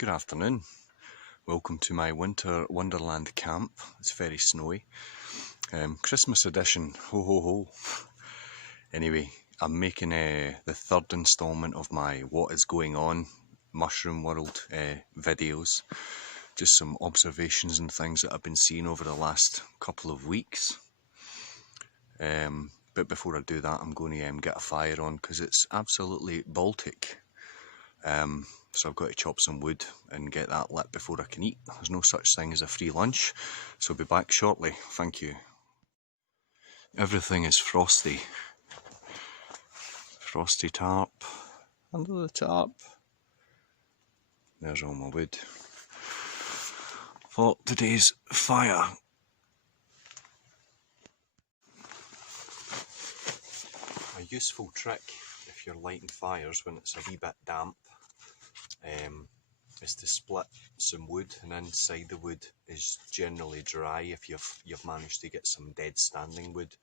Good afternoon. Welcome to my winter wonderland camp. It's very snowy. Christmas edition. Ho ho ho. Anyway, I'm making the third instalment of my What Is Going On Mushroom World videos. Just some observations and things that I've been seeing over the last couple of weeks. But before I do that, I'm going to get a fire on because it's absolutely Baltic. So I've got to chop some wood and get that lit before I can eat. There's no such thing as a free lunch, so I'll be back shortly. Thank you. Everything is frosty. Frosty tarp, under the tarp. There's all my wood for today's fire. A useful trick if you're lighting fires when it's a wee bit damp is to split some wood, and inside the wood is generally dry if you've managed to get some dead standing wood.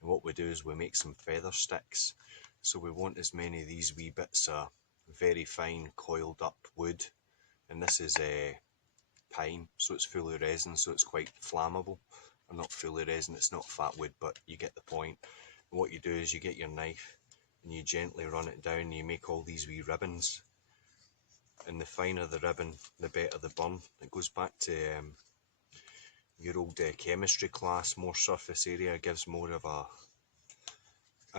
And what we do is we make some feather sticks. So we want as many of these wee bits of very fine coiled up wood, and this is pine, so it's full of resin, so it's quite flammable. Or not full of resin, it's not fat wood, but you get the point. And what you do is you get your knife and you gently run it down, and you make all these wee ribbons. And the finer the ribbon, the better the burn. It goes back to your old chemistry class. More surface area gives more of a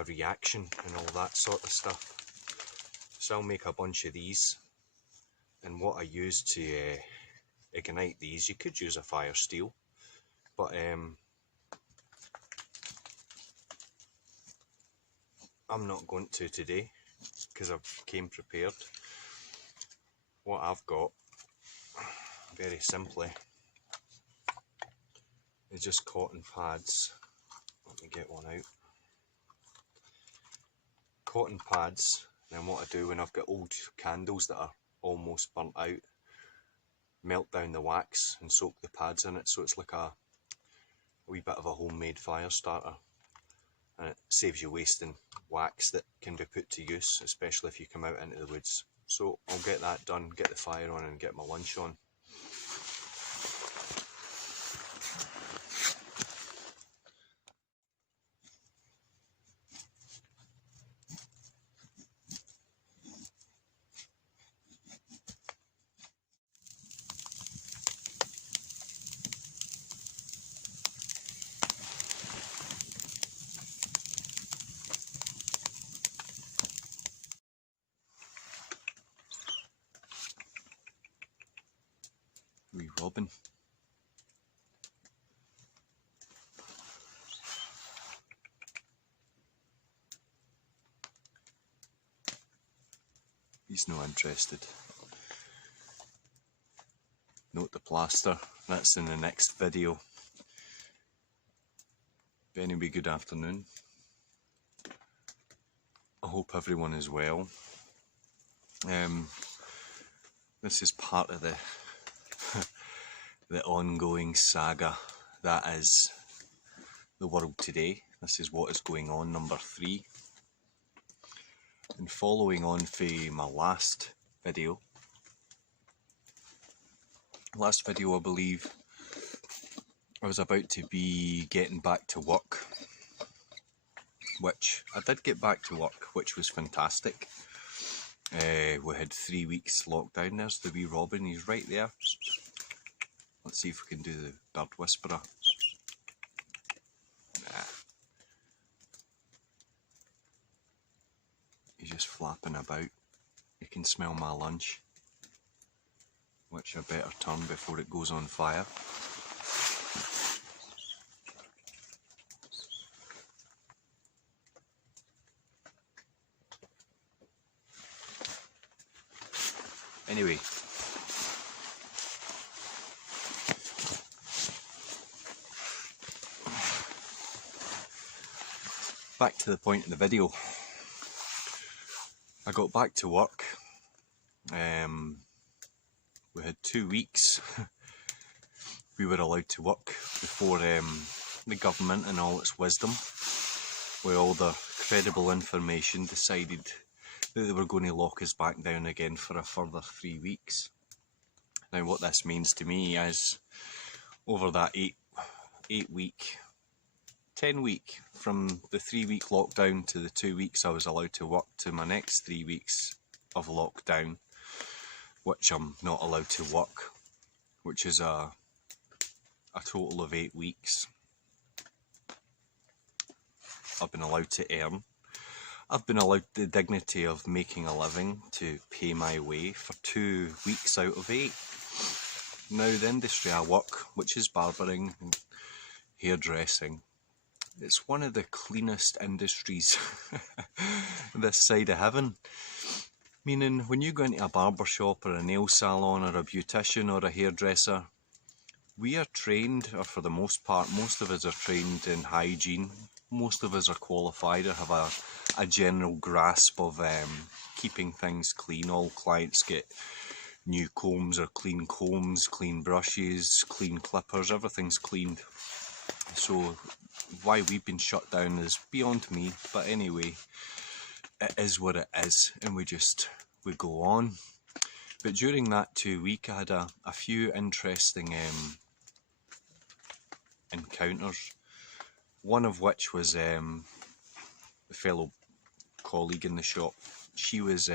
reaction and all that sort of stuff. So I'll make a bunch of these, and what I use to ignite these, you could use a fire steel, but I'm not going to today because I've came prepared. What I've got, very simply, is just cotton pads. Let me get one out. Cotton pads, and then what I do when I've got old candles that are almost burnt out, melt down the wax and soak the pads in it, so it's like a wee bit of a homemade fire starter. And it saves you wasting wax that can be put to use, especially if you come out into the woods. So I'll get that done, get the fire on and get my lunch on. Wee robin. He's no interested. Note the plaster, that's in the next video. But anyway, good afternoon. I hope everyone is well. This is part of the the ongoing saga that is the world today. This is What Is Going On, number 3. And following on from my last video, I believe I was about to be getting back to work, which I did get back to work, which was fantastic. We had 3 weeks lockdown. There's the wee robin, he's right there. Let's see if we can do the bird whisperer. Nah. He's just flapping about. You can smell my lunch, which I better turn before it goes on fire. Anyway, back to the point of the video. I got back to work. We had 2 weeks we were allowed to work before the government in all its wisdom, with all the credible information, decided that they were going to lock us back down again for a further 3 weeks. Now what this means to me is over that 10 week, from the 3-week lockdown to the 2 weeks I was allowed to work, to my next 3 weeks of lockdown, which I'm not allowed to work, which is a total of 8 weeks. I've been allowed to earn. I've been allowed the dignity of making a living to pay my way for 2 weeks out of 8. Now the industry I work, which is barbering and hairdressing, it's one of the cleanest industries this side of heaven. Meaning when you go into a barber shop or a nail salon or a beautician or a hairdresser, we are trained, or for the most part, most of us are trained in hygiene. Most of us are qualified or have a general grasp of keeping things clean. All clients get new combs or clean combs, clean brushes, clean clippers, everything's cleaned. So why we've been shut down is beyond me, but anyway, it is what it is, and we go on. But during that 2 week I had a few interesting encounters, one of which was a fellow colleague in the shop. She was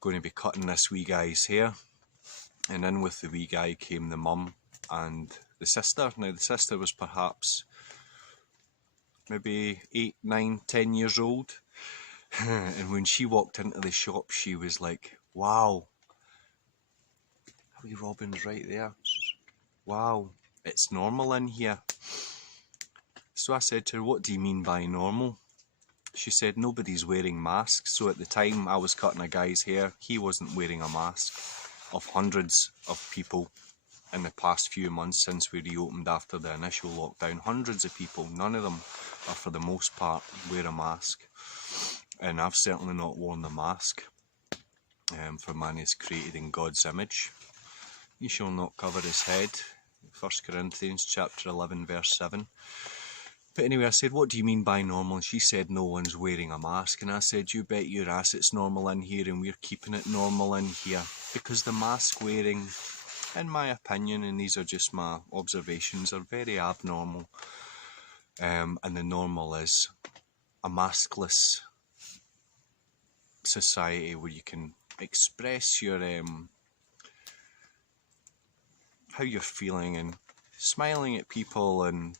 going to be cutting this wee guy's hair, and in with the wee guy came the mum and the sister. Now the sister was perhaps maybe 8, 9, 10 years old, and when she walked into the shop she was like, wow, wee Robin's right there, wow, it's normal in here. So I said to her, what do you mean by normal? She said, nobody's wearing masks. So at the time I was cutting a guy's hair, he wasn't wearing a mask. Of hundreds of people in the past few months since we reopened after the initial lockdown, hundreds of people, none of them are for the most part wear a mask. And I've certainly not worn the mask. For man is created in God's image. He shall not cover his head. 1 Corinthians chapter 11 verse 7. But anyway, I said, what do you mean by normal? And she said, no one's wearing a mask. And I said, you bet your ass it's normal in here, and we're keeping it normal in here. Because the mask wearing, in my opinion, and these are just my observations, are very abnormal. And the normal is a maskless society where you can express your how you're feeling, and smiling at people, and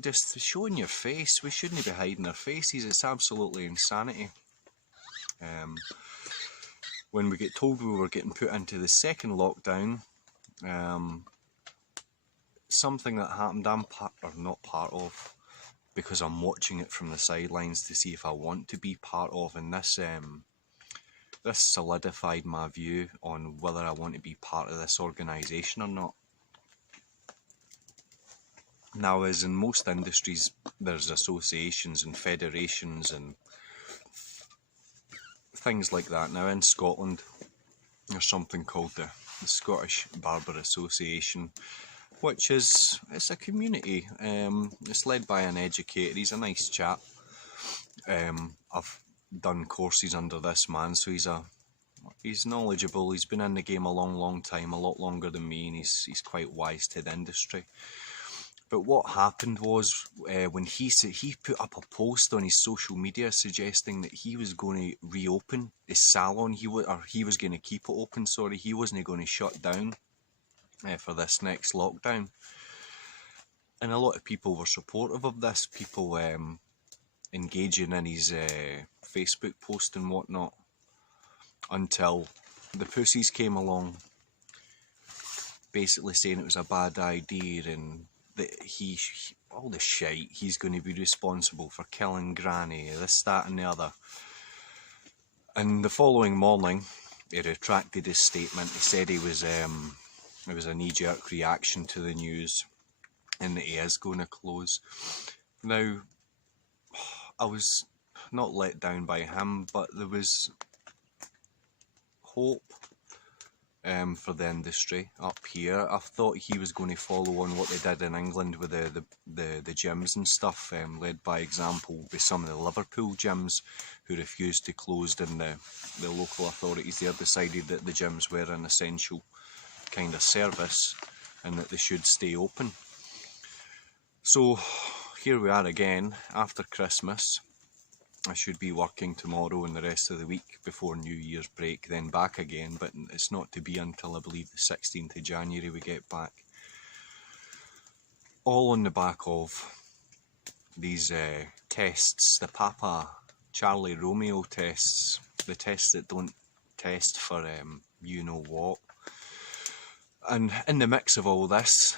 just showing your face. We shouldn't be hiding our faces. It's absolutely insanity. When we get told we were getting put into the second lockdown, something that happened I'm not part of, because I'm watching it from the sidelines to see if I want to be part of, and this solidified my view on whether I want to be part of this organisation or not. Now, as in most industries, there's associations and federations and things like that. Now in Scotland, there's something called the Scottish Barber Association, which is, it's a community. It's led by an educator. He's a nice chap. I've done courses under this man, so he's knowledgeable. He's been in the game a long time, a lot longer than me, and he's quite wise to the industry. But what happened was, when he put up a post on his social media suggesting that he was going to reopen his salon. He was going to keep it open. Sorry, he wasn't going to shut down for this next lockdown. And a lot of people were supportive of this. People engaging in his Facebook post and whatnot, until the pussies came along, basically saying it was a bad idea, and that all the shite, he's going to be responsible for killing Granny, this, that and the other. And the following morning, he retracted his statement. He said it was a knee-jerk reaction to the news, and that he is going to close. Now, I was not let down by him, but there was hope. for the industry up here. I thought he was going to follow on what they did in England with the gyms and stuff, led by example with some of the Liverpool gyms who refused to close, and the local authorities there decided that the gyms were an essential kind of service and that they should stay open. So here we are again after Christmas. I should be working tomorrow and the rest of the week before New Year's break, then back again, but it's not to be until I believe the 16th of January we get back. All on the back of these tests, the Papa Charlie Romeo tests, the tests that don't test for you know what. And in the mix of all this,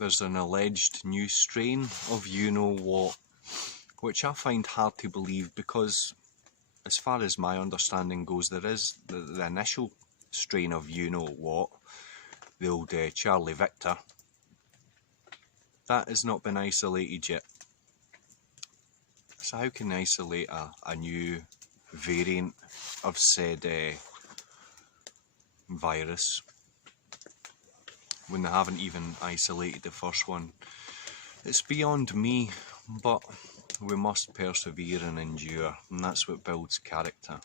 there's an alleged new strain of you know what, which I find hard to believe because, as far as my understanding goes, there is the initial strain of you know what, the old Charlie Victor. That has not been isolated yet. So how can they isolate a new variant of said virus when they haven't even isolated the first one? It's beyond me, but we must persevere and endure, and that's what builds character.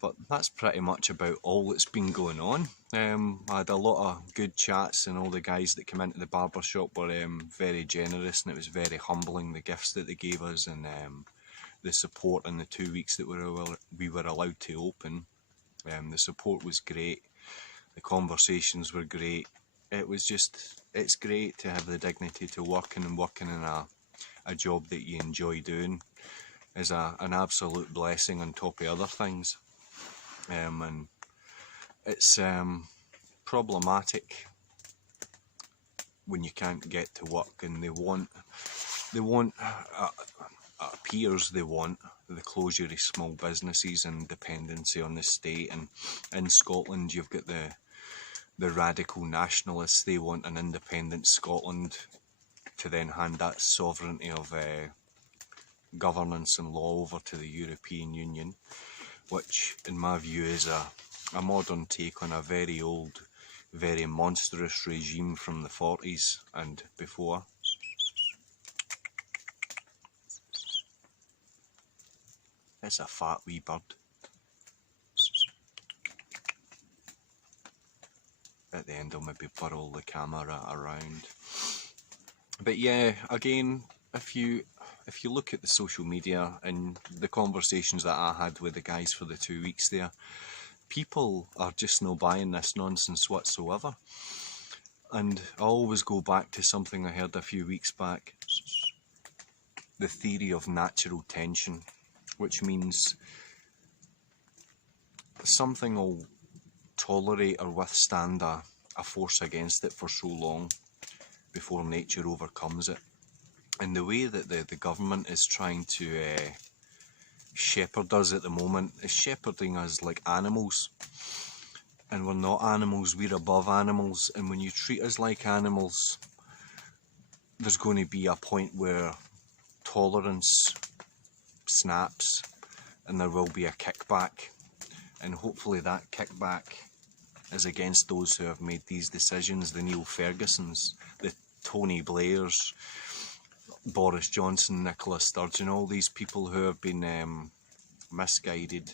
But that's pretty much about all that's been going on. I had a lot of good chats, and all the guys that came into the barber shop were very generous, and it was very humbling, the gifts that they gave us, and the support in the 2 weeks that we were allowed to open. The support was great, the conversations were great. It's great to have the dignity to working in a job that you enjoy doing is an absolute blessing on top of other things. And it's problematic when you can't get to work, and they want appears they want the closure of small businesses and dependency on the state. And in Scotland you've got the radical nationalists. They want an independent Scotland to then hand that sovereignty of governance and law over to the European Union, which in my view is a modern take on a very old, very monstrous regime from the 40s and before. It's a fat wee bird. At the end I'll maybe burrow the camera around. But yeah, again, if you look at the social media and the conversations that I had with the guys for the 2 weeks there, people are just not buying this nonsense whatsoever. And I always go back to something I heard a few weeks back, the theory of natural tension, which means something will tolerate or withstand a force against it for so long before nature overcomes it. And the way that the government is trying to shepherd us at the moment is shepherding us like animals. And we're not animals, we're above animals. And when you treat us like animals, there's going to be a point where tolerance snaps and there will be a kickback. And hopefully that kickback is against those who have made these decisions, the Neil Fergusons, the Tony Blairs, Boris Johnson, Nicola Sturgeon, all these people who have been misguided.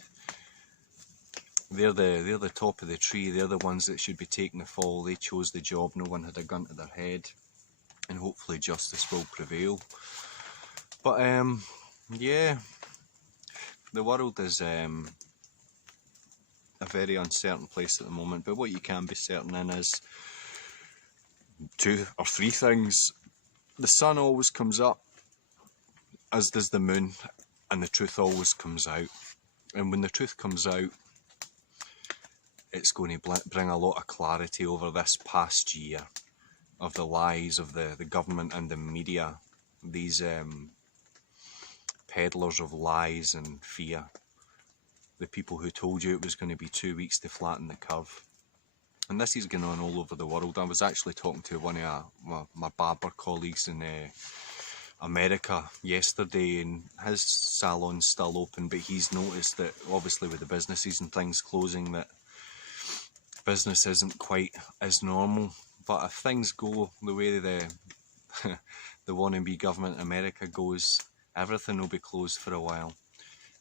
They're the top of the tree. They're the ones that should be taking the fall. They chose the job. No one had a gun to their head, and hopefully justice will prevail. But yeah, the world is a very uncertain place at the moment. But what you can be certain in is 2 or 3 things. The sun always comes up, as does the moon, and the truth always comes out. And when the truth comes out, it's going to bring a lot of clarity over this past year of the lies of the government and the media, these peddlers of lies and fear, the people who told you it was going to be 2 weeks to flatten the curve. And this is going on all over the world. I was actually talking to one of my barber colleagues in America yesterday, and his salon's still open, but he's noticed that obviously with the businesses and things closing, that business isn't quite as normal. But if things go the way the wannabe government in America goes, everything will be closed for a while.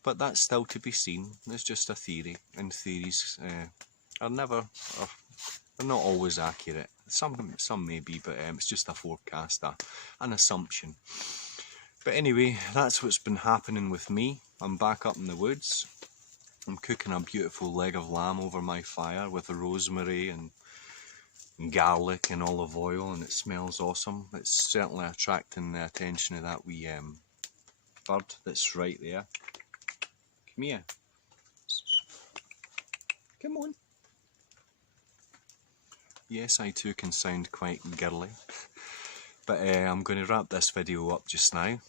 But that's still to be seen. It's just a theory, and theories are never, they're not always accurate. Some may be, but it's just a forecast, an assumption. But anyway, that's what's been happening with me. I'm back up in the woods. I'm cooking a beautiful leg of lamb over my fire with rosemary and garlic and olive oil, and it smells awesome. It's certainly attracting the attention of that wee bird that's right there. Come here. Come on. Yes, I too can sound quite girly. But I'm going to wrap this video up just now.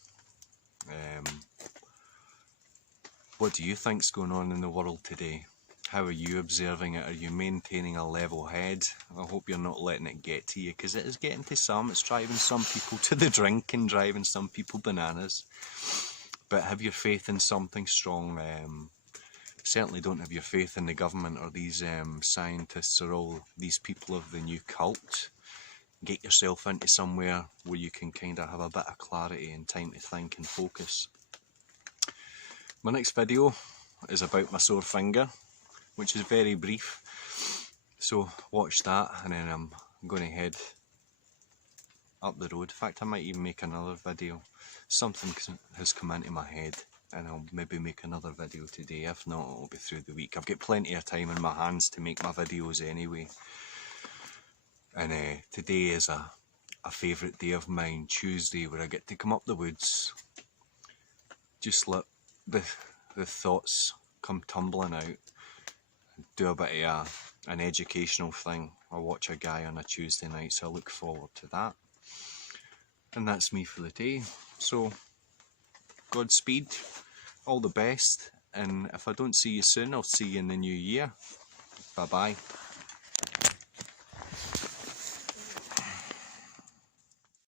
What do you think's going on in the world today? How are you observing it? Are you maintaining a level head? I hope you're not letting it get to you, because it is getting to some. It's driving some people to the drink and driving some people bananas. But have your faith in something strong. Certainly don't have your faith in the government or these scientists or all these people of the new cult. Get yourself into somewhere where you can kind of have a bit of clarity and time to think and focus. My next video is about my sore finger, which is very brief. So watch that, and then I'm going to head up the road. In fact, I might even make another video. Something has come into my head, and I'll maybe make another video today. If not, it'll be through the week. I've got plenty of time in my hands to make my videos anyway. And today is a favourite day of mine, Tuesday, where I get to come up the woods, just let the thoughts come tumbling out, do a bit of an educational thing. I watch a guy on a Tuesday night, so I look forward to that. And that's me for the day. So, Godspeed, all the best, and if I don't see you soon, I'll see you in the new year. Bye bye.